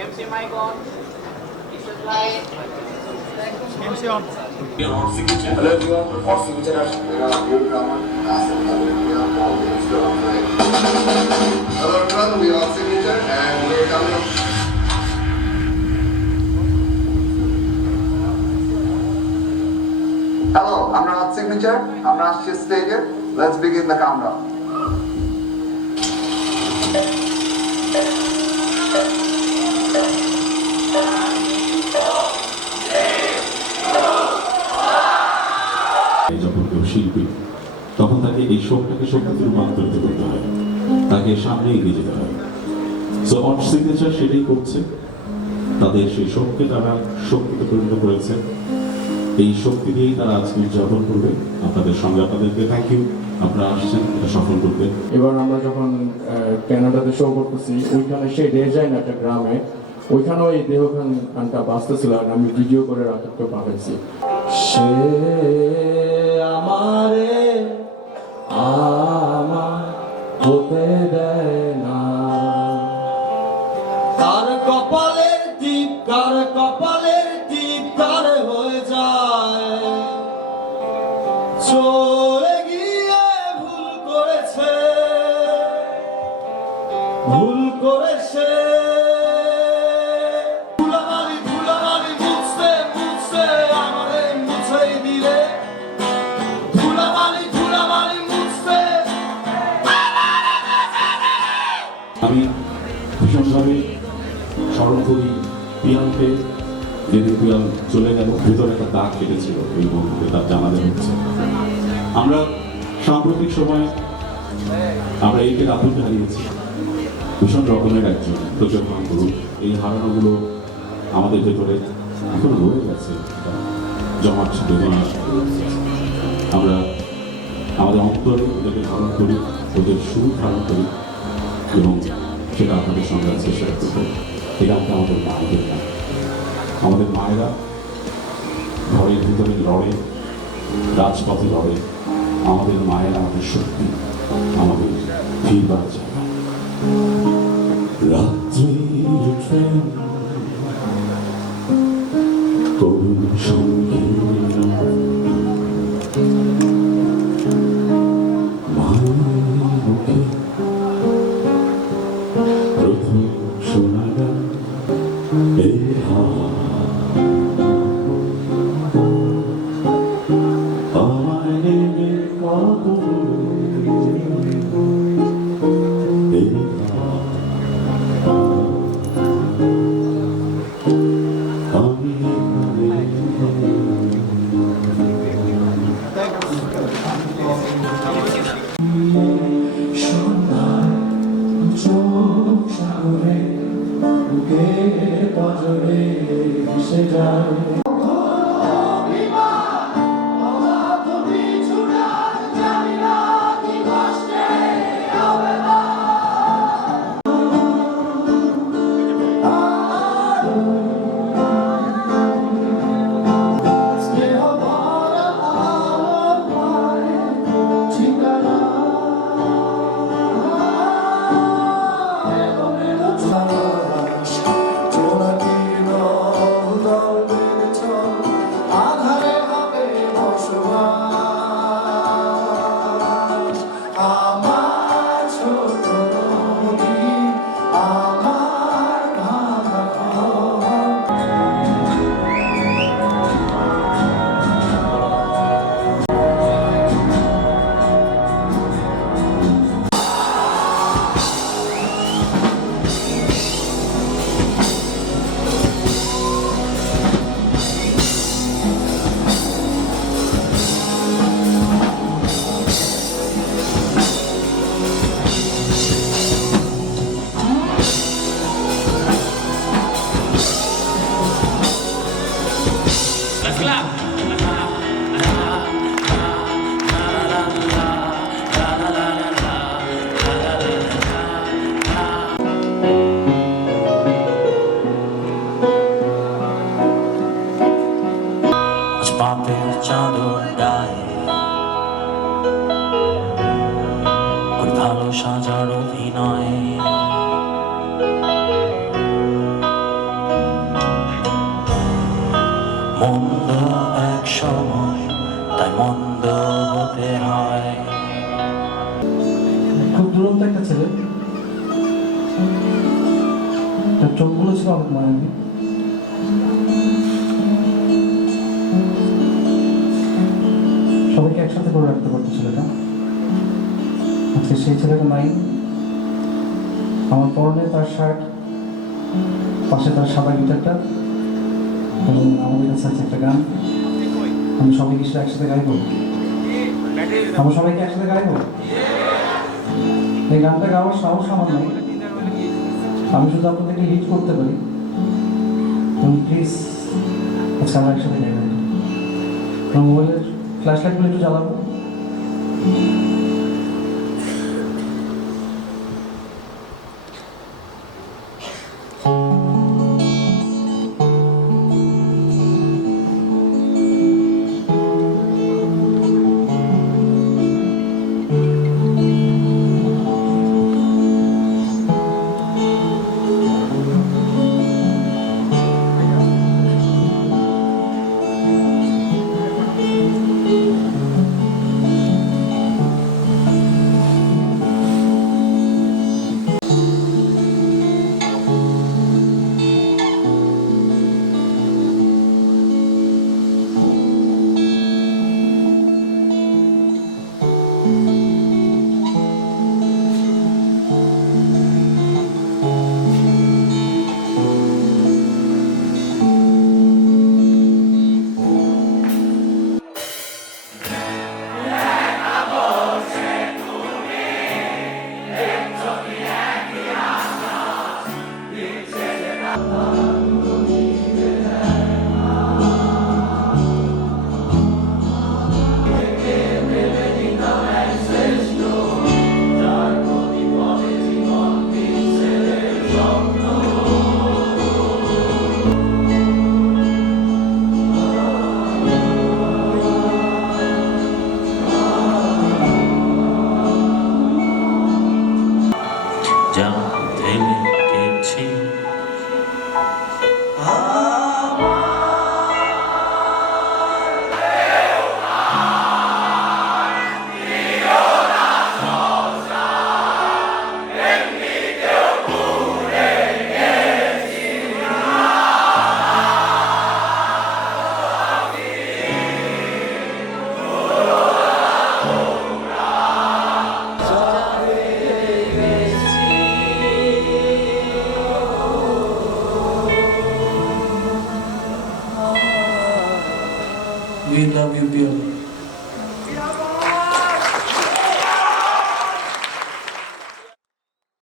MC mic on. This is live. MC on. Hello everyone, for signature Hello everyone, we are signature and we are coming. Hello, I'm not signature. I'm not just stated. Let's begin the countdown. যখন কেউ শিল্পী তখন তাকে এই শোকটাকে শক্তিতে রূপান্তরিত করতে হয়, তাকে সামনে এগিয়ে যেতে হয়। সো অন সিগনেচার সেটাই করছে, তাদের সেই শোককে তারা শক্তিতে পরিণত করেছে। এই শক্তি দিয়েই তারা আজকে উদযাপন করবে। আপনাদের সঙ্গে আপনাদেরকে থ্যাংক ইউ, আপনারা আসছেন এটা সফল করতে। এবার আমরা যখন ক্যানাডাতে শো করতেছি, ওইখানে সেই ডেজাইন একটা গ্রামে, ওইখানেও এই দেহখান গানটা বাজতেছিল আর আমি ভিডিও করে রাখতে পাঠাইছি। সে আমারে আমার হতে দেয় না, কার কপালের টিপ কার কপালের টিপ কার হয়ে যায়, চলে গিয়ে ভুল করেছে ভুল করেছে। আমি ভীষণভাবে স্মরণ করি পিয়ালকে, যেদিন পিয়াল চলে গেল ভিতরে একটা দাগ কেটেছিল এই মুহূর্তে তার জানাজা হচ্ছে। আমরা সাম্প্রতিক সময়ে আমরা এইকে রাতুলকে হারিয়েছি, ভীষণ রকমের একজন প্রচেতন গুরু। এই হারানোগুলো আমাদের ভেতরে এখন রয়ে গেছে, জমাট বেদনা। আমরা আমাদের অন্তরে ওদেরকে ধারণ করি, ওদের সুর ধারণ করি এবং সেটা আপনাদের সঙ্গে আছে শেয়ার করবো। এটা হচ্ছে আমাদের মায়েদের গান। আমাদের মায়েরা ঘরের ভিতরে লড়ে, রাজপথে লড়ে। আমাদের মায়েরা আমাদের শক্তি, আমাদের ফিরবার জায়গা। রাত্রির ট্রেন করুণ সঙ্গীত, মায়ের মুখে প্রথম শোনা গান এই আমায় নেমে এই আমি পাজরে ভেসে যায়। মন্দ এক সময় তাই মন্দ হতে হয়। খুব দুরন্ত একটা ছেলে, তার চোখগুলো ছিল অনেক মায়াবী। সবাইকে একসাথে করে রাখতে পারতো ছেলেটা। আজকে সেই ছেলেটা নাই। আমার পরনে তার শার্ট, পাশে তার সাদা গিটারটা, এবং আমাদের কাছে আছে একটা গান। আমি সবাইকে সেটা একসাথে গাইবো। আমরা সবাইকে একসাথে গাইবো। এই গানটা গাওয়ার সাহস আমার নাই। আমি শুধু আপনাদেরকে লিড করতে পারি। তুমি প্লিজ আজকে আমরা একসাথে গাইবেন। মোবাইলের ফ্ল্যাশ লাইটগুলো একটু জ্বালাবো। যা ঢেলে গেছি We love you, dearly.